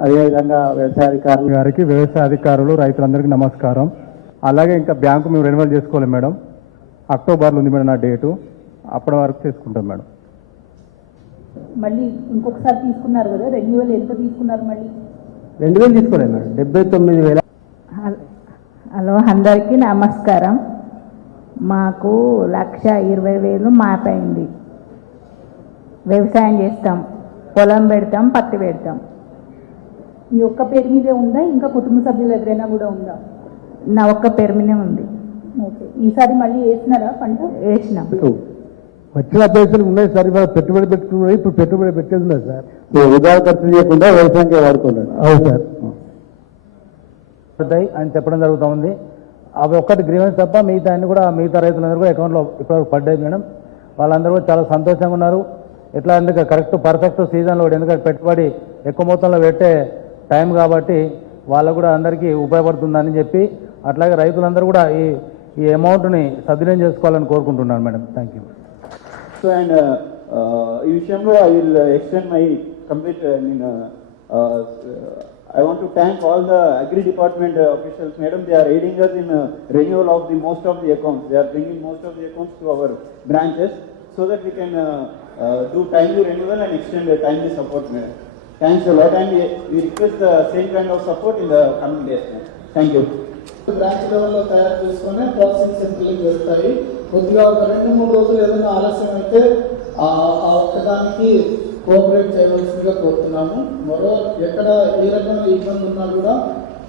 అదేవిధంగా వ్యవసాయ అధికారులు గారికి వ్యవసాయ అధికారులు రైతులందరికీ నమస్కారం. అలాగే ఇంకా బ్యాంకు మేము రెన్యువల్ చేసుకోవాలి మేడం. అక్టోబర్లో ఉంది మేడం నా డేటు. అప్పటి వరకు చేసుకుంటాం మేడం. మళ్ళీ ఇంకొకసారి తీసుకున్నారు కదా రెన్యువల్ ఎంత తీసుకున్నారు మళ్ళీ? రెండు వేలు తీసుకోలేదు మేడం. డెబ్బై తొమ్మిది వేల. హల్- హలో అందరికీ నమస్కారం. మాకు లక్ష ఇరవై వేలు మాపైంది. వ్యవసాయం చేస్తాం. పొలం పెడతాం పత్తి పెడతాం. మీ ఒక్క పేరు మీదే ఉందా? ఇంకా కుటుంబ సభ్యులు ఎవరైనా కూడా ఉందా? నా ఒక్క పేరు మీదే ఉంది. ఓకే. ఈసారి మళ్ళీ వేసినారా పంట? వేసినాం. వచ్చిన పైసలు ఉన్నాయి సార్ ఇవాళ పెట్టుబడి పెట్టుకున్నాయి. ఇప్పుడు పెట్టుబడి పెట్టేది లేదు సార్ వృధా ఖర్చు చేయకుండా వ్యవసాయంకే వాడుకున్నాడు అవును సార్. పడతాయి అని చెప్పడం జరుగుతూ ఉంది. అవి ఒక్కటి గ్రీవెన్స్ తప్ప మిగతా అన్ని కూడా మిగతా రైతులందరూ కూడా అకౌంట్లో ఇప్పటివరకు పడ్డాయి మేడం. వాళ్ళందరూ కూడా చాలా సంతోషంగా ఉన్నారు. ఎట్లా అంటే కరెక్ట్ పర్ఫెక్ట్ సీజన్లో ఎందుకంటే పెట్టుబడి ఎక్కువ మొత్తంలో పెట్టే టైం కాబట్టి వాళ్ళకు కూడా అందరికీ ఉపయోగపడుతుందని చెప్పి అట్లాగే రైతులందరూ కూడా ఈ ఈ అమౌంట్ని సద్వినియోగం చేసుకోవాలని కోరుకుంటున్నాను madam. Thank you so and ఈ విషయంలో I will extend my complete mean I want to thank all the agri department officials madam they are aiding us in uh, of the most of the accounts they are bringing most of the accounts to our branches so that we can do timely uh, and extend timely support madam the timely support, madam. Thanks a lot, and we, we request the same kind of support in the coming days. Thank you. Branch లెవెల్లో తయారు చేసుకొని processing సెంటర్లు వెళ్తాయి కొద్దిగా ఒక రెండు మూడు రోజులు ఏదైనా ఆలస్యం అయితే ఆ ఒక్కదానికి కోఆపరేట్ చేయవలసిందిగా కోరుతున్నాము మరో ఎక్కడ ఏ రకమైన ఇబ్బంది ఉన్నా కూడా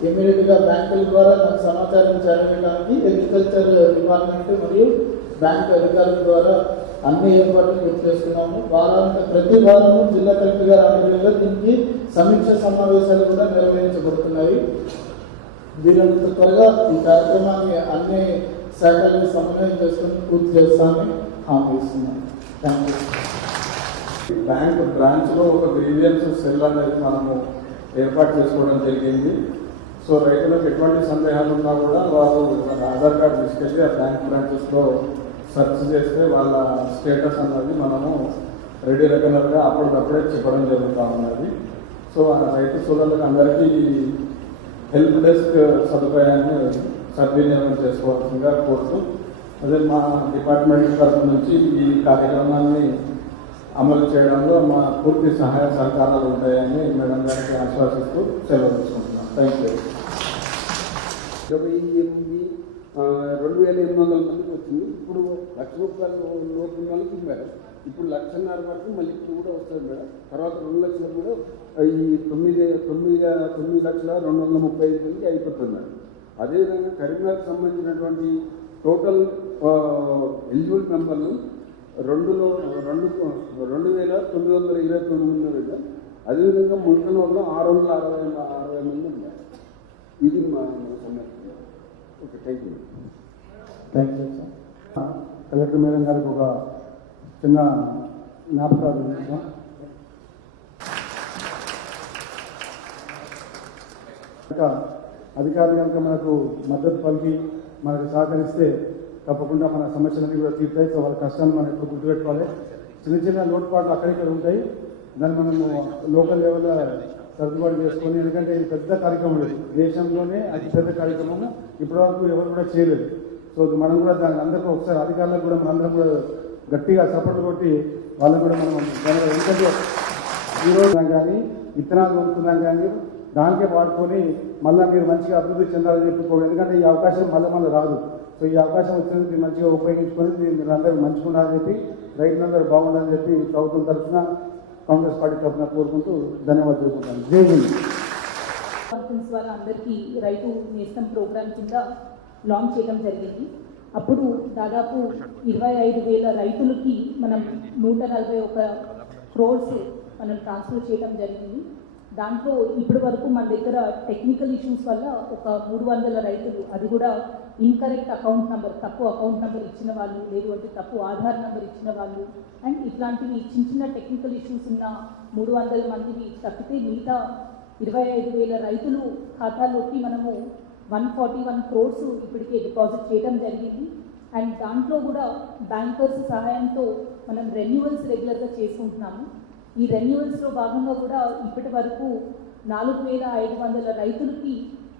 ఇమీడియట్గా బ్యాంకుల ద్వారా మనకు సమాచారం చేరడానికి అగ్రికల్చర్ డిపార్ట్మెంట్ మరియు బ్యాంక్ అధికారుల ద్వారా అన్ని ఏర్పాట్లు పూర్తి చేస్తున్నాము వారానికి ప్రతి వారము జిల్లా కలెక్టర్ గారు ఆధ్వర్యంలో దీనికి సమీక్ష సమావేశాలు కూడా నిర్వహించబడుతున్నాయి. వీరంత త్వరగా ఈ కార్యక్రమాన్ని అన్ని శాఖలను సమన్వయం చేసుకుని పూర్తి చేస్తామని హామీ ఇస్తున్నాను థ్యాంక్ యూ బ్యాంక్ బ్రాంచ్లో ఒక గ్రీవియన్స్ సెల్ అనేది మనము ఏర్పాటు చేసుకోవడం జరిగింది. సో రైతులకు ఎటువంటి సందేహాలు ఉన్నా కూడా వారు ఆధార్ కార్డు తీసుకెళ్ళి ఆ బ్యాంక్ బ్రాంచెస్లో సెర్చ్ చేస్తే వాళ్ళ స్టేటస్ అన్నది మనము రెడీ రెగ్యులర్గా అప్పటికప్పుడే చెప్పడం జరుగుతూ ఉన్నది. సో ఆ రైతు సోదరులకు అందరికీ హెల్ప్ డెస్క్ సదుపాయాన్ని సద్వినియోగం చేసుకోవాల్సిందిగా కోరుతూ అదే మా డిపార్ట్మెంట్ తరఫు నుంచి ఈ కార్యక్రమాన్ని అమలు చేయడంలో మా పూర్తి సహాయ సహకారాలు ఉంటాయని మేడం గారికి ఆశ్వాసిస్తూ సెలవు తీసుకుంటున్నాను థ్యాంక్ యూ ఇరవై ఎనిమిది రెండు వేల ఎనిమిది వందల మందికి వచ్చింది. ఇప్పుడు లక్ష రూపాయలు లోపు వాళ్ళకి మేడం ఇప్పుడు లక్షన్నర వరకు మళ్ళీ ఇప్పుడు కూడా వస్తుంది మేడం. తర్వాత రెండు లక్షలు కూడా ఈ తొమ్మిది తొమ్మిది తొమ్మిది లక్షల రెండు వందల ముప్పై ఐదు మందికి అయిపోతుంది మేడం. అదేవిధంగా కరీంనగర్కి సంబంధించినటువంటి టోటల్ ఎలిజిబుల్ మెంబర్లు రెండులో రెండు రెండు వేల తొమ్మిది వందల ఇరవై తొమ్మిది మంది మేడం. అదేవిధంగా మున్కల వాళ్ళు ఆరు వందల అరవై అరవై మంది ఉన్నారు. ఇది మా మా సమస్య. Thank you thank you sir collector madam గారికి ఒక చిన్న జ్ఞాపకాలు ఇంకా అధికారులు కనుక మనకు మద్దతు పలికి మనకు సహకరిస్తే తప్పకుండా మన సమస్యలన్నీ కూడా తీర్చాయి సో వాళ్ళ కష్టాలు మనం ఎప్పుడు గుర్తుపెట్టుకోవాలి. చిన్న చిన్న లోటుపాట్లు అక్కడిక్కడ ఉంటాయి. దాన్ని మనము లోకల్ లెవెల్లో సర్దుబాటు చేసుకొని ఎందుకంటే ఇది పెద్ద కార్యక్రమం ఇది దేశంలోనే అతి పెద్ద కార్యక్రమము ఇప్పటివరకు ఎవరు కూడా చేయలేదు. సో మనం కూడా దాని అందరికీ ఒకసారి అధికారులకు కూడా మనందరం కూడా గట్టిగా సపోర్ట్ కొట్టి వాళ్ళకు కూడా మనం ఎందుకంటే ఈరోజు కానీ విత్తనాలు కొనుక్కున్నాం కానీ దానికే వాడుకొని మళ్ళీ మీరు మంచిగా అభివృద్ధి చెందాలని చెప్పుకోవాలి. ఎందుకంటే ఈ అవకాశం మళ్ళీ మళ్ళీ రాదు. సో ఈ అవకాశం వచ్చినందుకు మీరు మంచిగా ఉపయోగించుకొని మీరు మీరు అందరూ మంచుకున్నారని చెప్పి రైతులందరూ బాగుండాలని చెప్పి ప్రభుత్వం తరఫున కాంగ్రెస్ పార్టీ తరఫున కోరుకుంటూ ధన్యవాదాలు చెప్పుకుంటాను జై హింద్. కాన్ఫరెన్స్ వాళ్ళ అందరికీ రైతు నేస్తం ప్రోగ్రామ్ కింద లాంచ్ చేయడం జరిగింది. అప్పుడు దాదాపు ఇరవై ఐదు వేల రైతులకి మనం నూట నలభై ఒక క్రోర్స్ మనం ట్రాన్స్ఫర్ చేయడం జరిగింది. దాంట్లో ఇప్పటి వరకు మన దగ్గర టెక్నికల్ ఇష్యూస్ వల్ల ఒక మూడు వందల రైతులు అది కూడా ఇన్కరెక్ట్ అకౌంట్ నెంబర్ తప్పు అకౌంట్ నెంబర్ ఇచ్చిన వాళ్ళు లేదు అంటే తప్పు ఆధార్ నెంబర్ ఇచ్చిన వాళ్ళు. అండ్ ఇట్లాంటివి చిన్న చిన్న టెక్నికల్ ఇష్యూస్ ఉన్న మూడు వందల మందిని తప్పితే మిగతా ఇరవై ఐదు వేల రైతులు ఖాతాలోకి మనము వన్ ఫార్టీ వన్ క్రోర్స్ ఇప్పటికే డిపాజిట్ చేయడం జరిగింది. అండ్ దాంట్లో కూడా బ్యాంకర్స్ సహాయంతో మనం రెన్యువల్స్ రెగ్యులర్గా చేసుకుంటున్నాము. ఈ రెన్యువల్స్లో భాగంగా కూడా ఇప్పటి వరకు నాలుగు వేల ఐదు వందల రైతులకి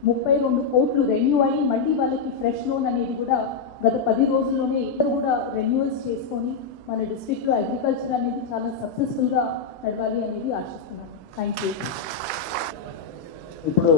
ముప్పై రెండు కోట్లు రెన్యూ అయ్యి మళ్ళీ వాళ్ళకి ఫ్రెష్ లోన్ అనేది కూడా గత పది రోజుల్లోనే ఇద్దరు కూడా రెన్యూవల్స్ చేసుకొని మన డిస్ట్రిక్ట్లో అగ్రికల్చర్ అనేది చాలా సక్సెస్ఫుల్గా నడవాలి అనేది ఆశిస్తున్నాను థ్యాంక్ యూ ఇప్పుడు